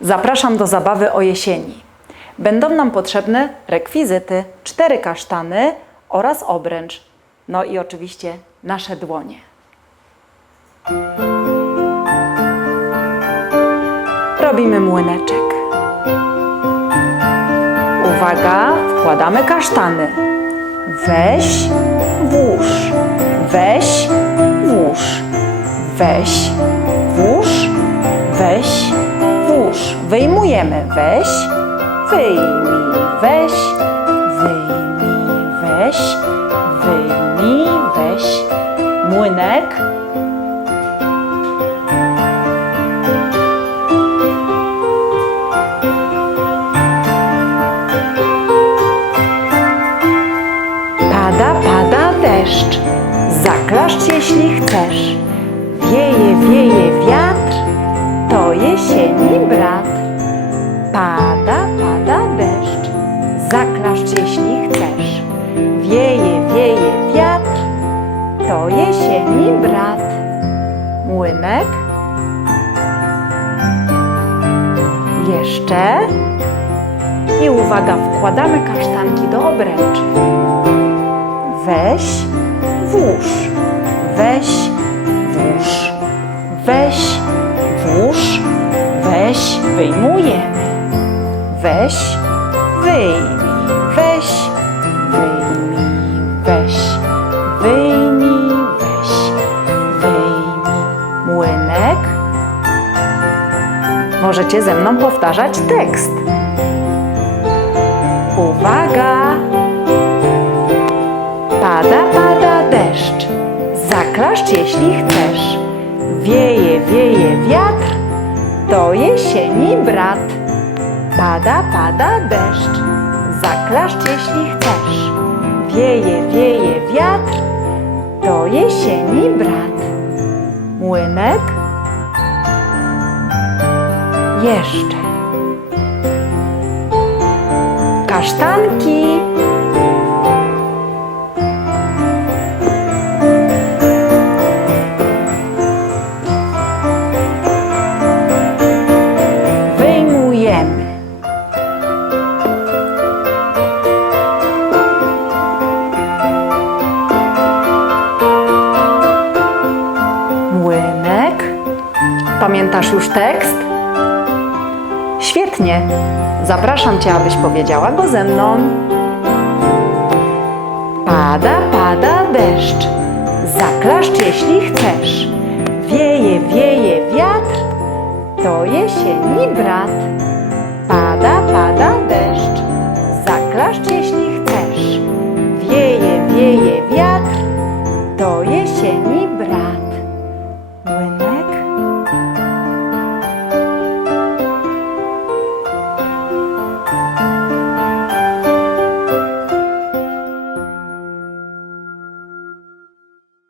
Zapraszam do zabawy o jesieni. Będą nam potrzebne rekwizyty, cztery kasztany oraz obręcz. No i oczywiście nasze dłonie. Robimy młyneczek. Uwaga, wkładamy kasztany. Weź, włóż. Weź, włóż. Weź, Wyjmujemy. Weź, wyjmij. Weź, wyjmij. Weź, wyjmij. Weź. Młynek. Pada, pada deszcz, zaklaszcz jeśli chcesz. Wieje, wieje wiatr, to jesieni brat. Pada, pada deszcz, zaklaszcz jeśli chcesz. Wieje, wieje wiatr, to jesieni brat. Młynek. Jeszcze. I uwaga, wkładamy kasztanki do obręczy. Weź, włóż, weź, włóż, weź, włóż, weź, wyjmujemy. Weź, wyjmij, weź, wyjmij, weź, wyjmij, weź, wyjmij. Młynek. Możecie ze mną powtarzać tekst. Uwaga! Pada, pada deszcz, zaklaszcz jeśli chcesz. Wieje, wieje wiatr, to jesieni brat. Pada, pada deszcz, zaklaszcz jeśli chcesz. Wieje, wieje wiatr, to jesieni brat. Młynek? Jeszcze. Kasztanki. Pamiętasz już tekst? Świetnie. Zapraszam Cię, abyś powiedziała go ze mną. Pada, pada deszcz. Zaklaszcz, jeśli chcesz. Wieje, wieje wiatr, to jesieni brat. Pada, pada deszcz. Zaklaszcz, jeśli